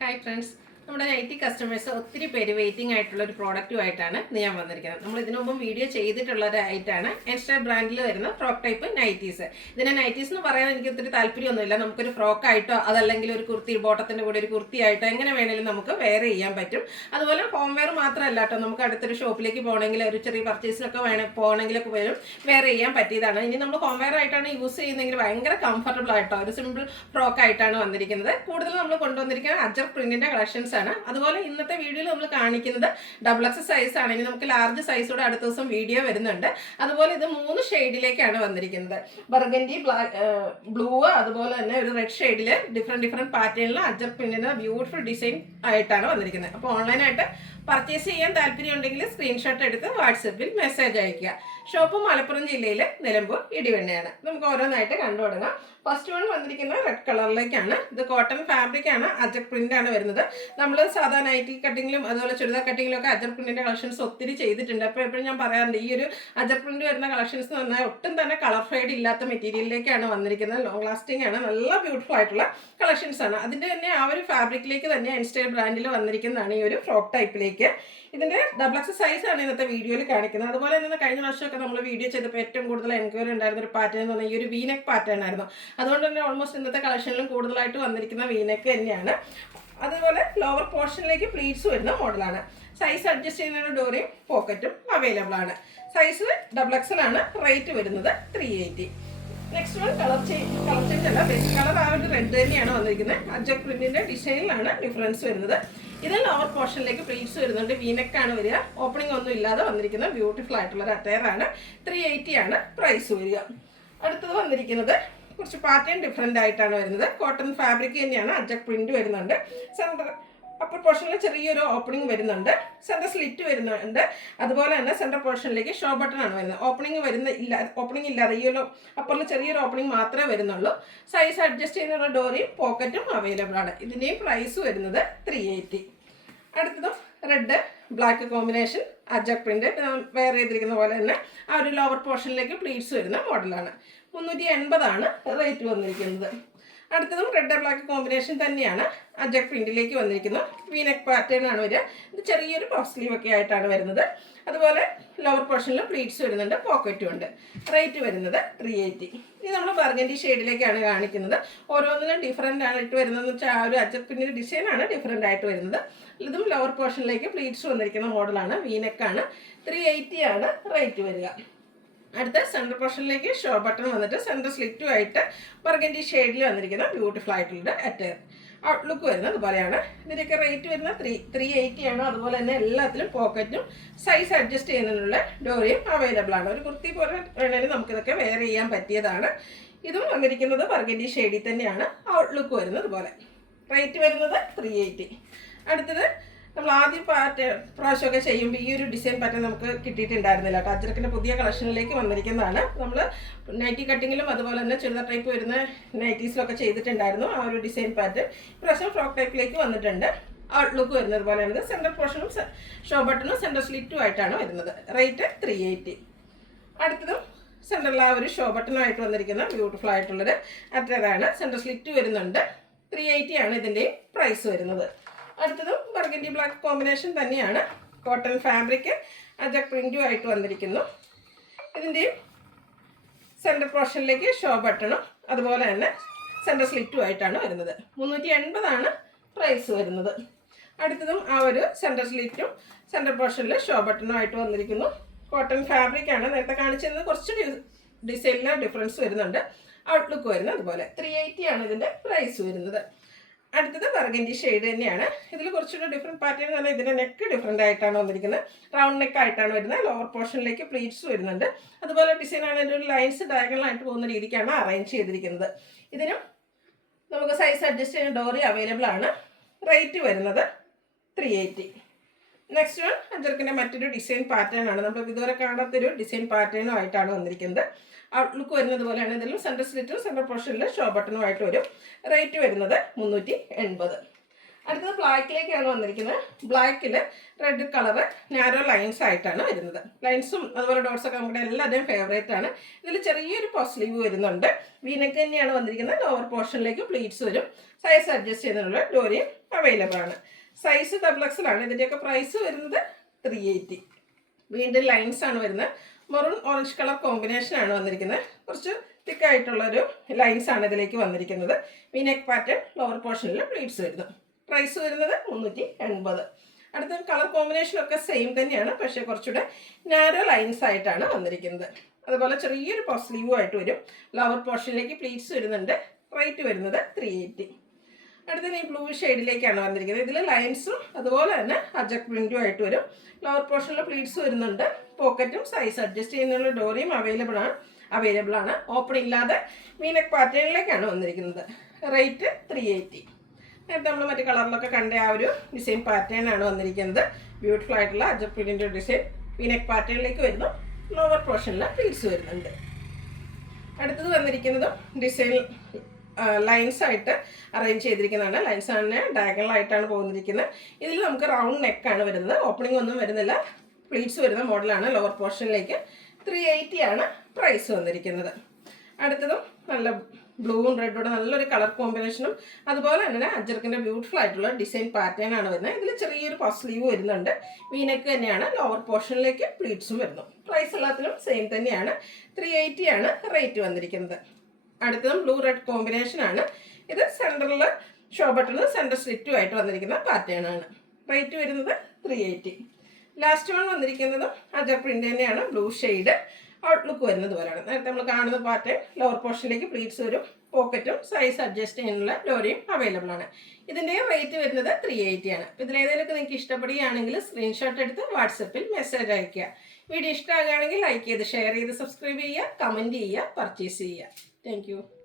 Hi friends, നമ്മുടെ nightie customers ഒത്തിരി പേര് വെയിറ്റിംഗ് ആയിട്ടുള്ള ഒരു പ്രോഡക്റ്റുമായിട്ടാണ് ഞാൻ വന്നിരിക്കുന്നത്. നമ്മൾ ഇതിനു മുമ്പ് വീഡിയോ ചെയ്തിട്ടുള്ള ഒരു ഐറ്റാണ് എൻസ്റ്റർ ബ്രാൻഡിൽ വരുന്ന ഫ്രോക്ക് ടൈപ്പ് നൈറ്റീസ്. ഇതിനെ നൈറ്റീസ് എന്ന് പറയാൻ എനിക്ക് ഒത്തിരി താല്പര്യമൊന്നുമില്ല. നമുക്കൊരു ഫ്രോക്ക് ആയിട്ടോ അതല്ലെങ്കിൽ ഒരു കുർത്തി ബോട്ടത്തിൻ്റെ കൂടെ ഒരു കുർത്തി ആയിട്ടോ എങ്ങനെ വേണമെങ്കിലും നമുക്ക് വെയർ ചെയ്യാൻ പറ്റും. അതുപോലെ ഹോം വെയർ മാത്രമല്ല കേട്ടോ, നമുക്ക് അടുത്തൊരു ഷോപ്പിലേക്ക് പോകണമെങ്കിൽ ഒരു ചെറിയ പർച്ചേസിനൊക്കെ പോകണമെങ്കിലൊക്കെ വരും വെയർ ചെയ്യാൻ പറ്റിയതാണ്. ഇനി നമ്മൾ ഹോം വെയർ ആയിട്ടാണ് യൂസ് ചെയ്യുന്നതെങ്കിൽ ഭയങ്കര കംഫർട്ടബിൾ ആയിട്ടോ ഒരു സിമ്പിൾ ഫ്രോക്ക് ആയിട്ടാണ് വന്നിരിക്കുന്നത്. കൂടുതൽ നമ്മൾ കൊണ്ടുവന്നിരിക്കുന്നത് അജർ പ്രിന്റിന്റെ കളക്ഷൻസ് ആണ്. അതുപോലെ ഇന്നത്തെ വീഡിയോയിൽ നമ്മൾ കാണിക്കുന്നത് XXL സൈസ് ആണ്. ഇനി നമുക്ക് ലാർജ് സൈസോടെ അടുത്ത ദിവസം വീഡിയോ വരുന്നുണ്ട്. അതുപോലെ ഇത് 3 ഷെയ്ഡിലേക്കാണ് വന്നിരിക്കുന്നത്. ബർഗൻഡി, ബ്ലൂ, അതുപോലെ തന്നെ ഒരു റെഡ് ഷെയ്ഡിൽ ഡിഫറെന്റ് പാറ്റേണിൽ അജർ പ്രിന്റിന്റെ ബ്യൂട്ടിഫുൾ ഡിസൈൻ ആയിട്ടാണ് വന്നിരിക്കുന്നത്. അപ്പോൾ ഓൺലൈനായിട്ട് പർച്ചേസ് ചെയ്യാൻ താല്പര്യം ഉണ്ടെങ്കിൽ സ്ക്രീൻഷോട്ട് എടുത്ത് വാട്സപ്പിൽ മെസ്സേജ് അയയ്ക്കുക. ഷോപ്പ് മലപ്പുറം ജില്ലയിൽ നിലമ്പൂർ ഇടിവെണ്ണയാണ്. നമുക്ക് ഓരോന്നായിട്ട് കണ്ടു തുടങ്ങാം. ഫസ്റ്റ് വൺ വന്നിരിക്കുന്നത് റെഡ് കളറിലേക്കാണ്. ഇത് കോട്ടൺ ഫാബ്രിക് ആണ്, അജർ പ്രിന്റ് ആണ് വരുന്നത്. നമ്മൾ സാധാരണ നൈറ്റി കട്ടിങ്ങിലും അതുപോലെ ചുരിദാർ കട്ടിങ്ങിലും ഒക്കെ അജർ പ്രിന്റിന്റെ കളക്ഷൻസ് ഒത്തിരി ചെയ്തിട്ടുണ്ട്. അപ്പോൾ എപ്പോഴും ഞാൻ പറയാറുണ്ട്, ഈ ഒരു അജർ പ്രിന്റ് വരുന്ന കളക്ഷൻസ് എന്ന് പറഞ്ഞാൽ ഒട്ടും തന്നെ കളർ ഫെയ്ഡ് ഇല്ലാത്ത മെറ്റീരിയലിലേക്കാണ് വന്നിരിക്കുന്നത്. ലോങ് ലാസ്റ്റിംഗ് ആണ്, നല്ല ബ്യൂട്ടിഫുൾ ആയിട്ടുള്ള കളക്ഷൻസ് ആണ്. അതിൻ്റെ തന്നെ ആ ഒരു ഫാബ്രിക്കിലേക്ക് തന്നെ എൻസ്റ്റൈൽ ബ്രാൻഡിൽ വന്നിരിക്കുന്നതാണ് ഈ ഒരു ഫ്രോക്ക് ടൈപ്പിലേക്ക്. ഇതിന്റെ XXL സൈസ് ആണ് ഇന്നത്തെ വീഡിയോയിൽ കാണിക്കുന്നത്. അതുപോലെ തന്നെ കഴിഞ്ഞ വർഷമൊക്കെ നമ്മൾ വീഡിയോ ചെയ്തപ്പോൾ ഏറ്റവും കൂടുതൽ എൻക്വയറി ഉണ്ടായിരുന്ന ഒരു പാറ്റേൺ എന്ന് പറഞ്ഞാൽ ഈ ഒരു വീനെക്ക് പാറ്റേൺ ആയിരുന്നു. അതുകൊണ്ട് തന്നെ ഓൾമോസ്റ്റ് ഇന്നത്തെ കളക്ഷനിലും കൂടുതലായിട്ട് വന്നിരിക്കുന്ന വീനെക്ക് തന്നെയാണ്. അതുപോലെ ലോവർ പോർഷനിലേക്ക് പ്ലീറ്റ്സ് വരുന്ന മോഡലാണ്. സൈസ് അഡ്ജസ്റ്റ് ചെയ്യുന്ന ഡോറിയും പോക്കറ്റും അവൈലബിൾ ആണ്. സൈസ് XXL ആണ്. റേറ്റ് വരുന്നത് 380. നെക്സ്റ്റ് വൺ കളർ ചേഞ്ച് അല്ല, ബേസ് കളർ ആ ഒരു റെഡ് തന്നെയാണ് വന്നിരിക്കുന്നത്. അജർ പ്രിന്റിന്റെ ഡിസൈനിലാണ് ഡിഫറൻസ് വരുന്നത്. ഇത് ലോവർ പോർഷനിലേക്ക് പ്ലീറ്റ്സ് വരുന്നുണ്ട്. വീനെക്കാണ് വരിക. ഓപ്പണിംഗ് ഒന്നും ഇല്ലാതെ വന്നിരിക്കുന്ന ബ്യൂട്ടിഫുൾ ആയിട്ടുള്ള ഒരു അറ്റയറാണ്. 380 ആണ് പ്രൈസ് വരിക. അടുത്തത് വന്നിരിക്കുന്നത് കുറച്ച് പാറ്റേൺ ഡിഫറെൻ്റ് ആയിട്ടാണ് വരുന്നത്. കോട്ടൺ ഫാബ്രിക് തന്നെയാണ്. അജർ പ്രിന്റ് വരുന്നുണ്ട്. സെൻറ്റർ അപ്പർ പോർഷനിൽ ചെറിയൊരു ഓപ്പണിംഗ് വരുന്നുണ്ട്. സെൻറ്റർ സ്ലിറ്റ് വരുന്നുണ്ട്. അതുപോലെ തന്നെ സെൻറ്റർ പോർഷനിലേക്ക് ഷോ ബട്ടൺ ആണ് വരുന്നത്. ഓപ്പണിംഗ് ഇല്ലാതെ ഈ ഒരു അപ്പറിൽ ചെറിയൊരു ഓപ്പണിംഗ് മാത്രമേ വരുന്നുള്ളൂ. സൈസ് അഡ്ജസ്റ്റ് ചെയ്യുന്ന ഡോറിയും പോക്കറ്റും അവൈലബിൾ ആണ്. ഇതിൻ്റെയും പ്രൈസ് വരുന്നത് 380. അടുത്തതും റെഡ് ബ്ലാക്ക് കോമ്പിനേഷൻ അജർ പ്രിന്റ് വെയർ ചെയ്തിരിക്കുന്ന പോലെ തന്നെ ആ ഒരു ലോവർ പോർഷനിലേക്ക് പ്ലീറ്റ്സ് വരുന്ന മോഡലാണ്. 380 ആണ് റേറ്റ് വന്നിരിക്കുന്നത്. അടുത്തതും റെഡ് ബ്ലാക്ക് കോമ്പിനേഷൻ തന്നെയാണ്. അജർ പ്രിന്റിലേക്ക് വന്നിരിക്കുന്നത്. വീനെക്ക് പാറ്റേൺ ആണ് വരിക. ഇത് ചെറിയൊരു പഫ് സ്ലീവ് ഒക്കെ ആയിട്ടാണ് വരുന്നത്. അതുപോലെ ലോവർ പോർഷനിൽ പ്ലീറ്റ്സ് വരുന്നുണ്ട്, പോക്കറ്റും ഉണ്ട്. റേറ്റ് വരുന്നത് 380. ഇത് നമ്മൾ ബർഗൻഡി ഷെയ്ഡിലേക്കാണ് കാണിക്കുന്നത്. ഓരോന്നിനും ഡിഫറെൻ്റ് ആയിട്ട് വരുന്നതെന്ന് വെച്ചാൽ ആ ഒരു അജർ പ്രിന്റിൻ്റെ ഡിസൈനാണ് ഡിഫറെൻ്റ് ആയിട്ട് വരുന്നത്. ഇതും ലോവർ പോർഷനിലേക്ക് പ്ലീറ്റ്സ് വന്നിരിക്കുന്ന മോഡലാണ്. വീനെക്കാണ്. 380 ആണ് റേറ്റ് വരിക. അടുത്ത സെൻറ്റർ പോർഷനിലേക്ക് ഷോ ബട്ടൺ വന്നിട്ട് സെൻറ്റർ സ്ലിറ്റും ആയിട്ട് ബർഗൻഡി ഷെയ്ഡിൽ വന്നിരിക്കുന്ന ബ്യൂട്ടിഫുൾ ആയിട്ടുള്ള അറ്റയർ ഔട്ട്ലുക്ക് വരുന്നത് അതുപോലെയാണ്. ഇതിൻ്റെയൊക്കെ റേറ്റ് വരുന്നത് 380 ആണ്. അതുപോലെ തന്നെ എല്ലാത്തിലും പോക്കറ്റും സൈസ് അഡ്ജസ്റ്റ് ചെയ്യുന്നതിനുള്ള ഡോറിയും അവൈലബിൾ ആണ്. ഒരു കുർത്തി പോലെ വേണമെങ്കിൽ നമുക്കിതൊക്കെ വെയർ ചെയ്യാൻ പറ്റിയതാണ്. ഇതും വന്നിരിക്കുന്നത് ബർഗൻഡി ഷെയ്ഡിൽ തന്നെയാണ്. ഔട്ട്ലുക്ക് വരുന്നത് അതുപോലെ. റേറ്റ് വരുന്നത് 380. അടുത്തത് നമ്മൾ ആദ്യം പ്രാവശ്യമൊക്കെ ചെയ്യുമ്പോൾ ഈ ഒരു ഡിസൈൻ പാറ്റേൺ നമുക്ക് കിട്ടിയിട്ടുണ്ടായിരുന്നില്ല കേട്ടോ. അജറക്കിൻ്റെ പുതിയ കളക്ഷനിലേക്ക് വന്നിരിക്കുന്നതാണ്. നമ്മൾ നൈറ്റി കട്ടിങ്ങിലും അതുപോലെ തന്നെ ചുരിദാർ ടൈപ്പ് വരുന്ന നൈറ്റീസിലൊക്കെ ചെയ്തിട്ടുണ്ടായിരുന്നു ആ ഒരു ഡിസൈൻ പാറ്റേൺ. ഇപ്രാവശ്യം ഫ്രോക്ക് ടൈപ്പിലേക്ക് വന്നിട്ടുണ്ട്. ഔട്ട്ലുക്ക് വരുന്നത് പോലെയാണ്. സെൻറ്റർ പോർഷനും ഷോ ബട്ടണും സെൻറ്റർ സ്ലിറ്റും ആയിട്ടാണ് വരുന്നത്. റേറ്റ് 380. അടുത്തതും സെൻറ്ററിൽ ആ ഒരു ഷോ ബട്ടണുമായിട്ട് വന്നിരിക്കുന്ന ബ്യൂട്ടിഫുൾ ആയിട്ടുള്ളൊരു അറ്റയറാണ്. സെൻറ്റർ സ്ലിറ്റ് വരുന്നുണ്ട്. 380 ആണ് ഇതിൻ്റെയും പ്രൈസ് വരുന്നത്. അടുത്തതും ബർഗൻഡി ബ്ലാക്ക് കോമ്പിനേഷൻ തന്നെയാണ്. കോട്ടൺ ഫാബ്രിക് അജർ പ്രിന്റും ആയിട്ട് വന്നിരിക്കുന്നു. ഇതിൻ്റെയും സെൻറ്റർ പോർഷനിലേക്ക് ഷോ ബട്ടണും അതുപോലെ തന്നെ സെൻറ്റർ സ്ലിറ്റും ആയിട്ടാണ് വരുന്നത്. 380 ആണ് പ്രൈസ് വരുന്നത്. അടുത്തതും ആ ഒരു സെൻറ്റർ സ്ലിറ്റും സെൻറ്റർ പോർഷനിൽ ഷോ ബട്ടണും ആയിട്ട് വന്നിരിക്കുന്നു. കോട്ടൺ ഫാബ്രിക് ആണ്. നേരത്തെ കാണിച്ചിരുന്നത് കുറച്ച് ഡിസൈനിൽ ഡിഫറൻസ് വരുന്നുണ്ട്. ഔട്ട്ലുക്ക് വരുന്നത് അതുപോലെ. 380 ആണ് ഇതിൻ്റെ പ്രൈസ് വരുന്നത്. അടുത്തത് ബർഗൻഡി ഷെയ്ഡ് തന്നെയാണ്. ഇതിൽ കുറച്ചുകൂടി ഡിഫറെൻറ്റ് പാറ്റേൺ എന്ന് പറഞ്ഞാൽ ഇതിൻ്റെ നെക്ക് ഡിഫറെൻ്റ് ആയിട്ടാണ് വന്നിരിക്കുന്നത്. റൗണ്ട് നെക്ക് ആയിട്ടാണ് വരുന്നത്. ലോവർ പോർഷനിലേക്ക് പ്ലീറ്റ്സ് വരുന്നുണ്ട്. അതുപോലെ ഡിസൈൻ ആണെങ്കിൽ ഒരു ലൈൻസ് ഡയഗണലായിട്ട് പോകുന്ന രീതിക്കാണ് അറേഞ്ച് ചെയ്തിരിക്കുന്നത്. ഇതിനും നമുക്ക് സൈസ് അഡ്ജസ്റ്റ് ചെയ്യുന്ന ഡോറി അവൈലബിൾ ആണ്. റേറ്റ് വരുന്നത് 380. നെക്സ്റ്റ് വൺ അജർക്കിൻ്റെ മറ്റൊരു ഡിസൈൻ പാറ്റേൺ ആണ്. നമ്മൾ ഇതുവരെ കാണാത്തൊരു ഡിസൈൻ പാറ്റേണും ആയിട്ടാണ് വന്നിരിക്കുന്നത്. ഔട്ട്ലുക്ക് വരുന്നത് പോലെയാണ്. ഇതിലും സെൻറ്റർ സ്ലിറ്റും സെൻറ്റർ പോർഷനിൽ ഷോ ബട്ടണുമായിട്ട് വരും. റേറ്റ് വരുന്നത് 380. അടുത്തത് ബ്ലാക്കിലേക്കാണ് വന്നിരിക്കുന്നത്. ബ്ലാക്കിൽ റെഡ് കളറ് നാരോ ലൈൻസ് ആയിട്ടാണ് വരുന്നത്. ലൈൻസും അതുപോലെ ഡോട്ട്സൊക്കെ നമ്മുടെ എല്ലാവരുടെയും ഫേവറേറ്റ് ആണ്. ഇതിൽ ചെറിയൊരു പഫ് സ്ലീവ് വരുന്നുണ്ട്. വീനെക്ക് തന്നെയാണ് വന്നിരിക്കുന്നത്. ലോവർ പോർഷനിലേക്ക് പ്ലീറ്റ്സ് വരും. സൈസ് അഡ്ജസ്റ്റ് ചെയ്യുന്നതിനുള്ള ഡോറിയും അവൈലബിൾ ആണ്. സൈസ് XXL ആണ്. ഇതിൻ്റെയൊക്കെ പ്രൈസ് വരുന്നത് 380. വീണ്ടും ലൈൻസ് ആണ് വരുന്നത്. മെറൂൺ ഓറഞ്ച് കളർ കോമ്പിനേഷൻ ആണ് വന്നിരിക്കുന്നത്. കുറച്ച് തിക്കായിട്ടുള്ളൊരു ലൈൻസ് ആണ് ഇതിലേക്ക് വന്നിരിക്കുന്നത്. വീനെക്ക് പാറ്റേൺ, ലോവർ പോർഷനിൽ പ്ലീറ്റ്സ് വരുന്നു. പ്രൈസ് വരുന്നത് 380. അടുത്ത കളർ കോമ്പിനേഷനൊക്കെ സെയിം തന്നെയാണ്, പക്ഷേ കുറച്ചുകൂടെ നാരോ ലൈൻസ് ആയിട്ടാണ് വന്നിരിക്കുന്നത്. അതുപോലെ ചെറിയൊരു പഫ് സ്ലീവും ആയിട്ട് വരും. ലോവർ പോർഷനിലേക്ക് പ്ലീറ്റ്സ് വരുന്നുണ്ട്. റേറ്റ് വരുന്നത് 380. അടുത്തത് ഈ ബ്ലൂ ഷെയ്ഡിലേക്കാണ് വന്നിരിക്കുന്നത്. ഇതിൽ ലൈൻസും അതുപോലെ തന്നെ അജക് പ്രിൻറ്റും ആയിട്ട് വരും. ലോവർ പോർഷനിൽ പ്ലീറ്റ്സ് വരുന്നുണ്ട്. പോക്കറ്റും സൈസ് അഡ്ജസ്റ്റ് ചെയ്യുന്നതിനുള്ള ഡോറിയും അവൈലബിൾ ആണ്. ഓപ്പൺ ഇല്ലാതെ വീനെക്ക് പാറ്റേണിലേക്കാണ് വന്നിരിക്കുന്നത്. റേറ്റ് 380. നേരത്തെ നമ്മൾ മറ്റു കളറിലൊക്കെ കണ്ട ആ ഒരു ഡിസൈൻ പാറ്റേൺ ആണ് വന്നിരിക്കുന്നത്. ബ്യൂട്ടിഫുൾ ആയിട്ടുള്ള അജക് പ്രിൻറ്റിൻ്റെ ഡിസൈൻ വീനെക്ക് പാറ്റേണിലേക്ക് വരുന്നു. ലോവർ പോർഷനിൽ പ്ലീറ്റ്സ് വരുന്നുണ്ട്. അടുത്തത് വന്നിരിക്കുന്നതും ഡിസൈൻ ലൈൻസ് ആയിട്ട് അറേഞ്ച് ചെയ്തിരിക്കുന്നതാണ്. ലൈൻസ് ആണ് ഡയഗണലായിട്ടാണ് പോകുന്നിരിക്കുന്നത്. ഇതിൽ നമുക്ക് റൗണ്ട് നെക്കാണ് വരുന്നത്. ഓപ്പണിംഗ് ഒന്നും വരുന്നില്ല. പ്ലീറ്റ്സ് വരുന്ന മോഡലാണ്. ലോവർ പോർഷനിലേക്ക് 380 ആണ് പ്രൈസ് വന്നിരിക്കുന്നത്. അടുത്തതും നല്ല ബ്ലൂവും റെഡോടെ നല്ലൊരു കളർ കോമ്പിനേഷനും അതുപോലെ തന്നെ അജർക്കിൻ്റെ ബ്യൂട്ടിഫുൾ ആയിട്ടുള്ള ഡിസൈൻ പാറ്റേൺ ആണ് വരുന്നത്. ഇതിൽ ചെറിയൊരു പഫ് സ്ലീവ് വരുന്നുണ്ട്. വീനെക്ക് തന്നെയാണ്. ലോവർ പോർഷനിലേക്ക് പ്ലീറ്റ്സും വരുന്നു. പ്രൈസ് എല്ലാത്തിലും സെയിം തന്നെയാണ്. 380 ആണ് റേറ്റ് വന്നിരിക്കുന്നത്. അടുത്തതും ബ്ലൂ റെഡ് കോമ്പിനേഷൻ ആണ്. ഇത് സെൻറ്ററിൽ ഷോ ബട്ടണും സെൻറ്റർ സ്ലിറ്റും ആയിട്ട് വന്നിരിക്കുന്ന പാറ്റേൺ ആണ്. റേറ്റ് വരുന്നത് 380. ലാസ്റ്റ് വൺ വന്നിരിക്കുന്നതും അജക് പ്രിൻ്റ് തന്നെയാണ്. ബ്ലൂ ഷെയ്ഡ് ഔട്ട്ലുക്ക് വരുന്നത് പോലെയാണ്. നേരത്തെ നമ്മൾ കാണുന്ന പാറ്റേൺ. ലോവർ പോർഷനിലേക്ക് പ്ലീറ്റ്സ് വരും. പോക്കറ്റും സൈസ് അഡ്ജസ്റ്റ് ചെയ്യാനുള്ള ഡോറിയും അവൈലബിൾ ആണ്. ഇതിൻ്റെ റേറ്റ് വരുന്നത് 380 ആണ്. ഇതിലേതെങ്കിലുമൊക്കെ നിങ്ങൾക്ക് ഇഷ്ടപ്പെടുകയാണെങ്കിൽ സ്ക്രീൻഷോട്ട് എടുത്ത് വാട്സപ്പിൽ മെസ്സേജ് അയയ്ക്കുക. വീഡിയോ ഇഷ്ടമാകുകയാണെങ്കിൽ ലൈക്ക് ചെയ്ത് ഷെയർ ചെയ്ത് സബ്സ്ക്രൈബ് ചെയ്യുക, കമൻറ്റ് ചെയ്യുക, പർച്ചേസ് ചെയ്യുക. Thank you.